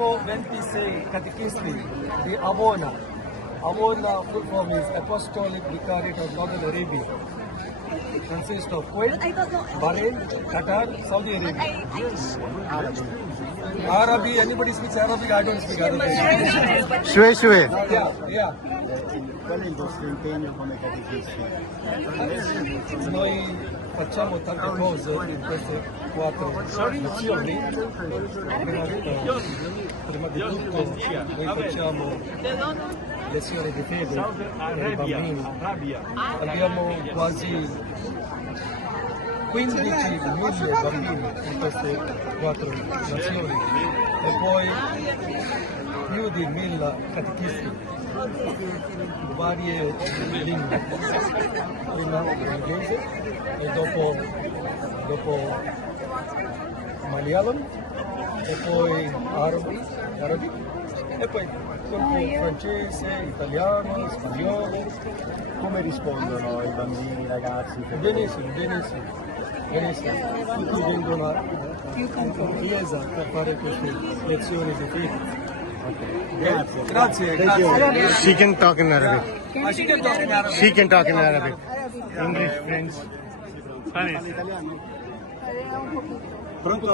Abbiamo 26 catechisti di Avona. Avona full form is Apostolic Vicariate of Northern Arabia. Consists of Kuwait, I don't know. Bahrain, Qatar, Saudi But Arabia. I Arabic, anybody speaks Arabic? I don't speak Arabic. Shue Shue. Yeah. Qual è il vostro impegno come catechisti? Noi facciamo tante cose in queste 4 nazioni. Prima di tutto noi facciamo lezioni di fede per i bambini. Abbiamo quasi 15.000 bambini in queste 4 nazioni e poi più di 1.000 catechisti in varie lingue, prima inglese e dopo Malayalam e poi arabico e poi dopo francese, italiano, spagnolo. Come rispondono i bambini, i ragazzi? Benissimo. Tutti vengono in chiesa per fare queste lezioni di fede. Grazie. She can talk in Arabic. She can talk in Arabic. She can talk in Arabic. English, French. Parli italiano? Pronto?